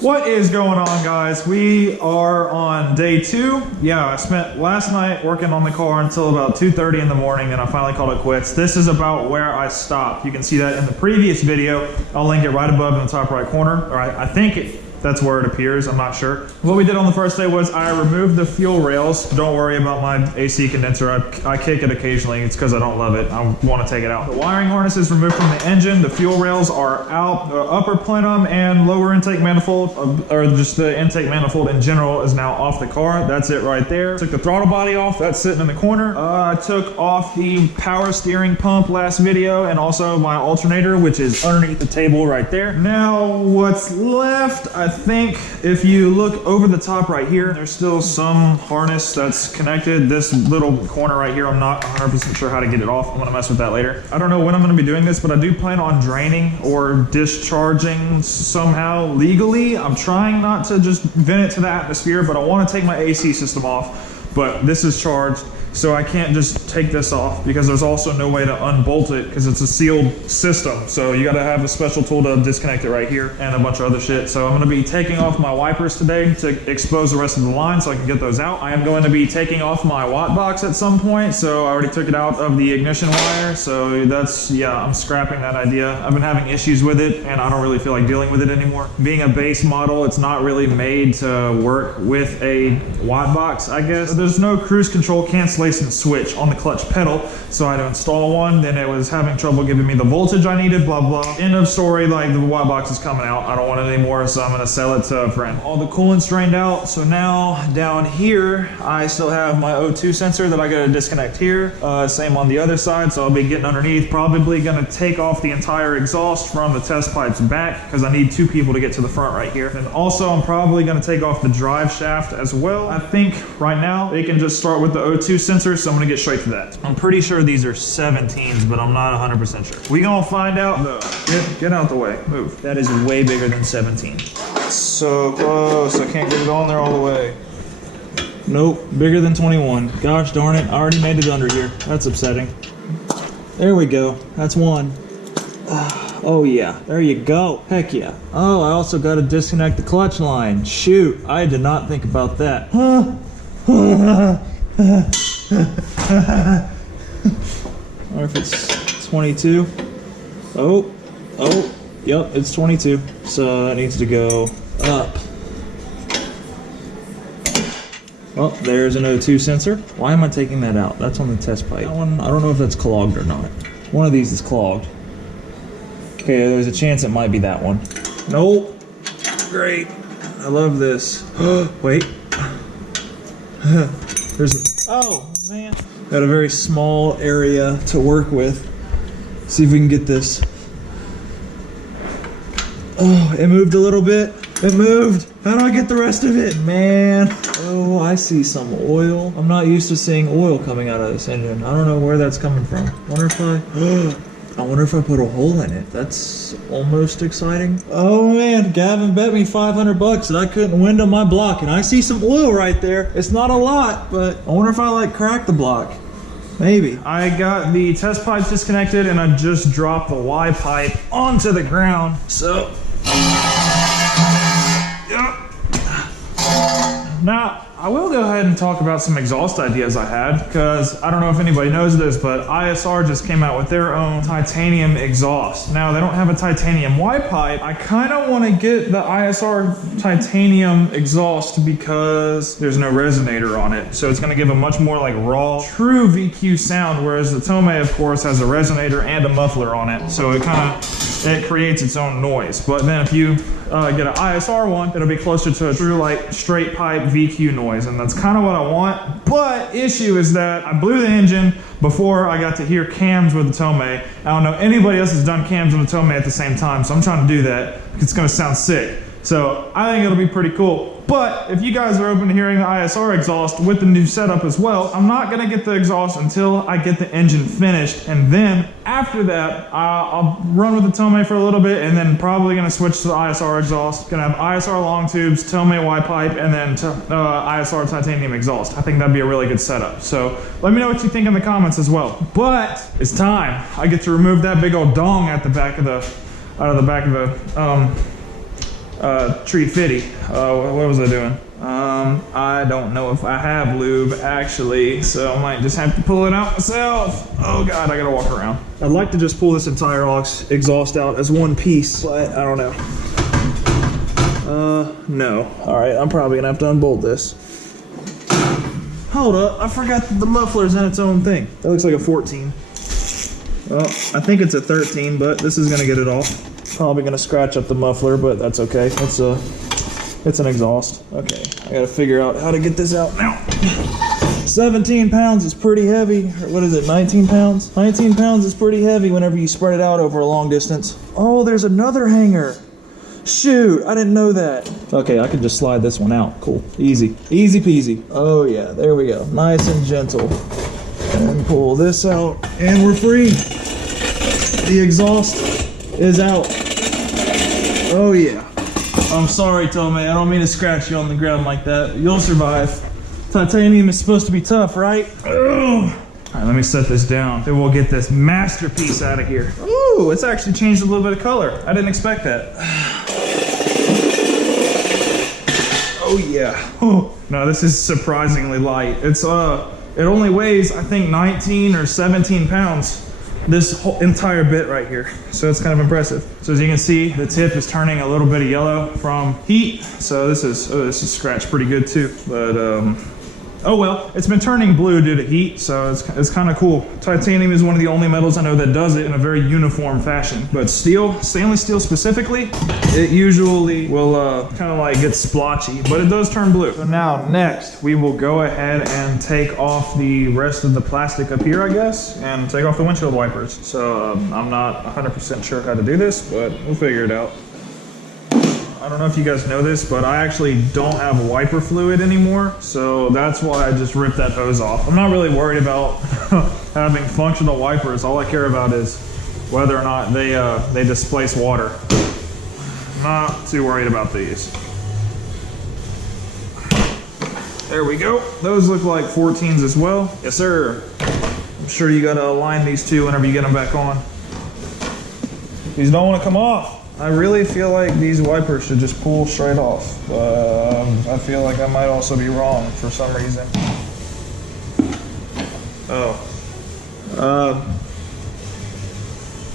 What is going on, guys? We are on day 2. Yeah, I spent last night working on the car until about 2:30 in the morning, and I finally called it quits. This is about where I stopped. You can see that in the previous video. I'll link it right above in the top right corner, or I think that's where it appears. I'm not sure. What we did on the first day was I removed the fuel rails. Don't worry about my AC condenser. I kick it occasionally. It's because I don't love it. I want to take it out. The wiring harness is removed from the engine. The fuel rails are out. The upper plenum and lower intake manifold, or just the intake manifold in general, is now off the car. That's it right there. Took the throttle body off. That's sitting in the corner. I took off the power steering pump last video, and also my alternator, which is underneath the table right there. Now what's left, I think if you look over the top right here, there's still some harness that's connected. This little corner right here, I'm not 100% sure how to get it off. I'm gonna mess with that later. I don't know when I'm gonna be doing this, but I do plan on draining or discharging somehow legally. I'm trying not to just vent it to the atmosphere, but I wanna take my AC system off, but this is charged. So I can't just take this off because there's also no way to unbolt it because it's a sealed system. So you gotta have a special tool to disconnect it right here and a bunch of other shit. So I'm gonna be taking off my wipers today to expose the rest of the line so I can get those out. I am going to be taking off my watt box at some point. So I already took it out of the ignition wire. So that's, yeah, I'm scrapping that idea. I've been having issues with it and I don't really feel like dealing with it anymore. Being a base model, it's not really made to work with a watt box, I guess. There's no cruise control cancellation switch on the clutch pedal, so I had to install one. Then it was having trouble giving me the voltage I needed, blah blah. End of story. Like, the watt box is coming out. I don't want it anymore, so I'm gonna sell it to a friend. All the coolant's drained out, so now down here I still have my O2 sensor that I gotta disconnect here. Same on the other side, so I'll be getting underneath. Probably gonna take off the entire exhaust from the test pipes back because I need 2 people to get to the front right here. And also I'm probably gonna take off the drive shaft as well. I think right now they can just start with the O2 sensor, so I'm gonna get straight to that. I'm pretty sure these are 17s, but I'm not 100% sure. We gonna find out though. Get out the way, move. That is way bigger than 17. So close, I can't get it on there all the way. Nope, bigger than 21. Gosh darn it, I already made it under here. That's upsetting. There we go, that's one. Oh yeah, there you go. Heck yeah. Oh, I also gotta disconnect the clutch line. Shoot, I did not think about that. Or if it's 22. Oh, yep, it's 22. So that needs to go up. Well, there's an O2 sensor. Why am I taking that out? That's on the test pipe. That one, I don't know if that's clogged or not. One of these is clogged. Okay, there's a chance it might be that one. Nope. Great. I love this. Wait. There's a, oh man. Got a very small area to work with. See if we can get this. Oh, it moved a little bit. It moved. How do I get the rest of it? Man. Oh, I see some oil. I'm not used to seeing oil coming out of this engine. I don't know where that's coming from. I wonder if I put a hole in it. That's almost exciting. Oh man, Gavin bet me 500 bucks that I couldn't window my block, and I see some oil right there. It's not a lot, but I wonder if I like crack the block. Maybe. I got the test pipes disconnected and I just dropped the Y pipe onto the ground. So, yep. Now, I will go ahead and talk about some exhaust ideas I had, because I don't know if anybody knows this, but ISR just came out with their own titanium exhaust. Now, they don't have a titanium Y pipe. I kind of want to get the ISR titanium exhaust because there's no resonator on it. So it's going to give a much more like raw, true VQ sound, whereas the Tomei, of course, has a resonator and a muffler on it. So it creates its own noise. But then if you get an ISR one, it'll be closer to a true like straight pipe VQ noise, and that's kind of what I want. But issue is that I blew the engine before I got to hear cams with the Tomei. I don't know anybody else has done cams with the Tomei at the same time, so I'm trying to do that. It's gonna sound sick. So I think it'll be pretty cool. But if you guys are open to hearing the ISR exhaust with the new setup as well, I'm not gonna get the exhaust until I get the engine finished. And then after that, I'll run with the Tomei for a little bit, and then probably gonna switch to the ISR exhaust. Gonna have ISR long tubes, Tomei Y pipe, and then ISR titanium exhaust. I think that'd be a really good setup. So let me know what you think in the comments as well. But it's time. I get to remove that big old dong at the back of the, Tree Fitty. What was I doing? I don't know if I have lube actually, so I might just have to pull it out myself. Oh God, I gotta walk around. I'd like to just pull this entire exhaust out as one piece, but I don't know. No. All right, I'm probably gonna have to unbolt this. Hold up, I forgot that the muffler's in its own thing. That looks like a 14. Well, I think it's a 13, but this is gonna get it off. Probably gonna scratch up the muffler, but that's okay. It's an exhaust. Okay, I gotta figure out how to get this out now. 17 pounds is pretty heavy. What is it, 19 pounds? 19 pounds is pretty heavy whenever you spread it out over a long distance. Oh, there's another hanger. Shoot, I didn't know that. Okay, I can just slide this one out. Cool, easy. Easy peasy. Oh yeah, there we go. Nice and gentle. And pull this out, and we're free. The exhaust is out. Oh yeah. I'm sorry, Tomei. I don't mean to scratch you on the ground like that. You'll survive. Titanium is supposed to be tough, right? Ugh. All right, let me set this down. Then we'll get this masterpiece out of here. Ooh, it's actually changed a little bit of color. I didn't expect that. Oh yeah. Oh, no, this is surprisingly light. It only weighs, I think, 19 or 17 pounds. This whole entire bit right here, so it's kind of impressive. So as you can see, the tip is turning a little bit of yellow from heat, so this is scratched pretty good too, but oh well, it's been turning blue due to heat, so it's kind of cool. Titanium is one of the only metals I know that does it in a very uniform fashion, but steel, stainless steel specifically, it usually will kind of like get splotchy, but it does turn blue. So now next, we will go ahead and take off the rest of the plastic up here, I guess, and take off the windshield wipers. So I'm not 100% sure how to do this, but we'll figure it out. I don't know if you guys know this, but I actually don't have wiper fluid anymore, so that's why I just ripped that hose off. I'm not really worried about having functional wipers. All I care about is whether or not they displace water. Not too worried about these. There we go. Those look like 14s as well. Yes, sir. I'm sure you gotta align these two whenever you get them back on. These don't want to come off. I really feel like these wipers should just pull straight off. I feel like I might also be wrong for some reason. Oh.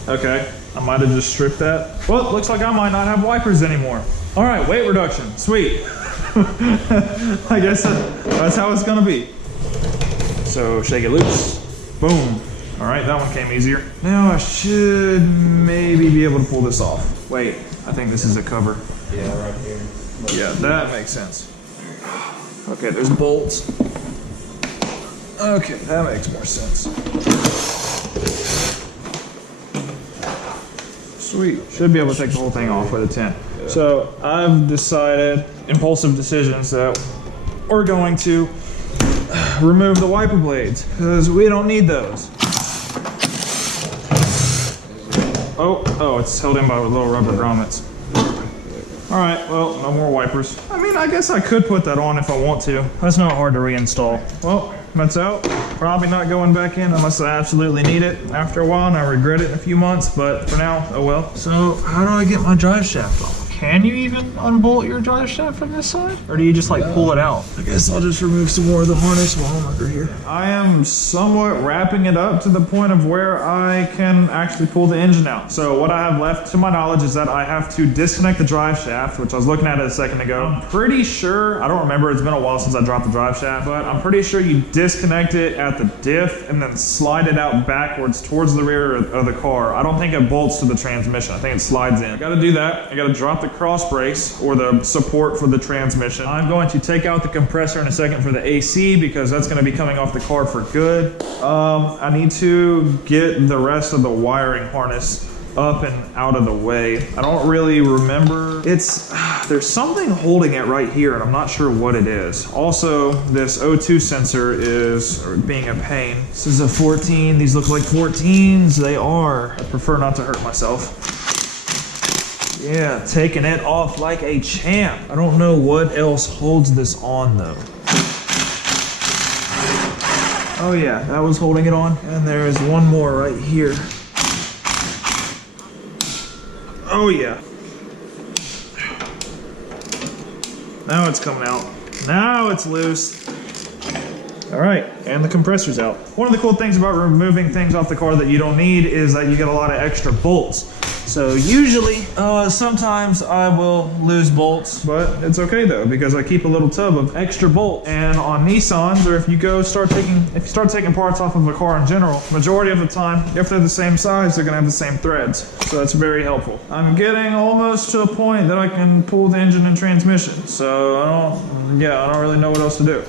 Okay. I might have just stripped that. Well, it looks like I might not have wipers anymore. All right, weight reduction. Sweet. I guess that's how it's gonna be. So shake it loose. Boom. All right, that one came easier. Now I should maybe be able to pull this off. Wait, I think this is a cover. Yeah, right here. Yeah, that makes sense. Okay, there's bolts. Okay, that makes more sense. Sweet. Should be able to take the whole thing off with a 10. Yeah. So I've decided, impulsive decisions, that we're going to remove the wiper blades because we don't need those. Oh, it's held in by little rubber grommets. All right, well, no more wipers. I mean, I guess I could put that on if I want to. That's not hard to reinstall. Well, that's out. Probably not going back in unless I absolutely need it after a while and I regret it in a few months, but for now, oh well. So how do I get my drive shaft off? Can you even unbolt your drive shaft from this side? Or do you just like pull it out? I guess I'll just remove some more of the harness while I'm under here. I am somewhat wrapping it up to the point of where I can actually pull the engine out. So what I have left to my knowledge is that I have to disconnect the drive shaft, which I was looking at it a second ago. I'm pretty sure, I don't remember, it's been a while since I dropped the drive shaft, but I'm pretty sure you disconnect it at the diff and then slide it out backwards towards the rear of the car. I don't think it bolts to the transmission. I think it slides in. I gotta do that. I gotta drop the cross brace or the support for the transmission. I'm going to take out the compressor in a second for the AC because that's going to be coming off the car for good. I need to get the rest of the wiring harness up and out of the way. I don't really remember. There's something holding it right here and I'm not sure what it is. Also, this O2 sensor is being a pain. This is a 14. These look like 14s. They are. I prefer not to hurt myself. Yeah, taking it off like a champ. I don't know what else holds this on though. Oh yeah, that was holding it on. And there is one more right here. Oh yeah. Now it's coming out. Now it's loose. All right, and the compressor's out. One of the cool things about removing things off the car that you don't need is that you get a lot of extra bolts. So usually, sometimes I will lose bolts, but it's okay though, because I keep a little tub of extra bolts. And on Nissans, or if you start taking parts off of a car in general, majority of the time, if they're the same size, they're gonna have the same threads. So that's very helpful. I'm getting almost to a point that I can pull the engine and transmission. So I don't really know what else to do.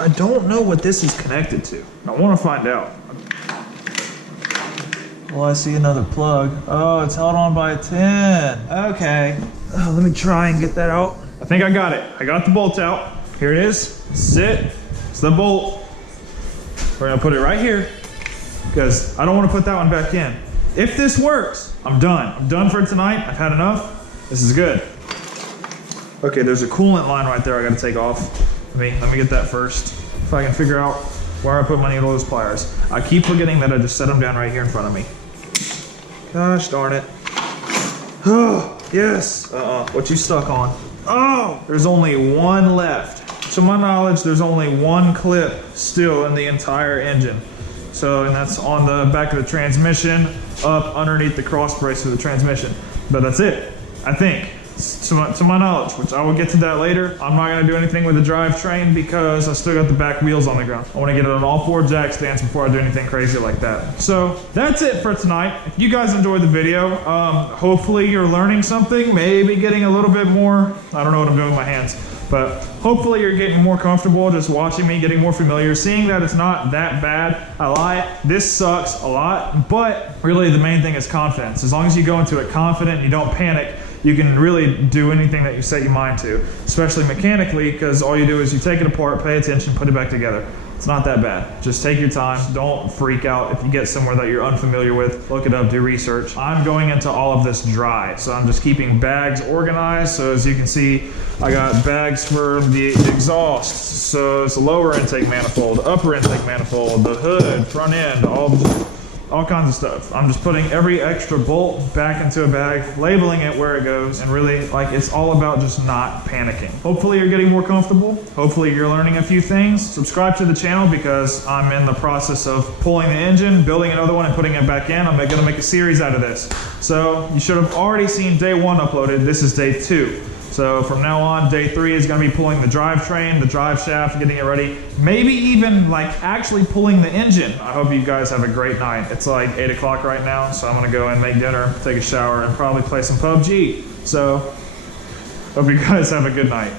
I don't know what this is connected to. I wanna find out. Well, I see another plug. Oh, it's held on by a 10. Okay. Oh, let me try and get that out. I think I got it. I got the bolt out. Here it is. This is it. It's the bolt. We're gonna put it right here because I don't want to put that one back in. If this works, I'm done. I'm done for tonight. I've had enough. This is good. Okay, there's a coolant line right there I gotta take off. Let me get that first. If I can figure out where I put my needles pliers. I keep forgetting that I just set them down right here in front of me. Gosh darn it. Oh, yes. What you stuck on? Oh, there's only one left. To my knowledge, there's only one clip still in the entire engine. So, and that's on the back of the transmission, up underneath the cross brace of the transmission. But that's it, I think. To my knowledge, which I will get to that later. I'm not gonna do anything with the drivetrain because I still got the back wheels on the ground. I wanna get it on all 4 jack stands before I do anything crazy like that. So that's it for tonight. If you guys enjoyed the video, hopefully you're learning something, maybe getting a little bit more, I don't know what I'm doing with my hands, but hopefully you're getting more comfortable just watching me, getting more familiar, seeing that it's not that bad. I lie, this sucks a lot, but really the main thing is confidence. As long as you go into it confident and you don't panic, you can really do anything that you set your mind to, especially mechanically, because all you do is you take it apart, pay attention, put it back together. It's not that bad. Just take your time. Don't freak out if you get somewhere that you're unfamiliar with. Look it up, do research. I'm going into all of this dry, so I'm just keeping bags organized. So as you can see, I got bags for the exhaust. So it's a lower intake manifold, upper intake manifold, the hood, front end, all kinds of stuff. I'm just putting every extra bolt back into a bag, labeling it where it goes, and really, like, it's all about just not panicking. Hopefully you're getting more comfortable. Hopefully you're learning a few things. Subscribe to the channel because I'm in the process of pulling the engine, building another one, and putting it back in. I'm gonna make a series out of this. So you should have already seen day 1 uploaded. This is day 2. So from now on, day 3 is gonna be pulling the drivetrain, the drive shaft, getting it ready. Maybe even like actually pulling the engine. I hope you guys have a great night. It's like 8 o'clock right now, so I'm gonna go and make dinner, take a shower, and probably play some PUBG. So, hope you guys have a good night.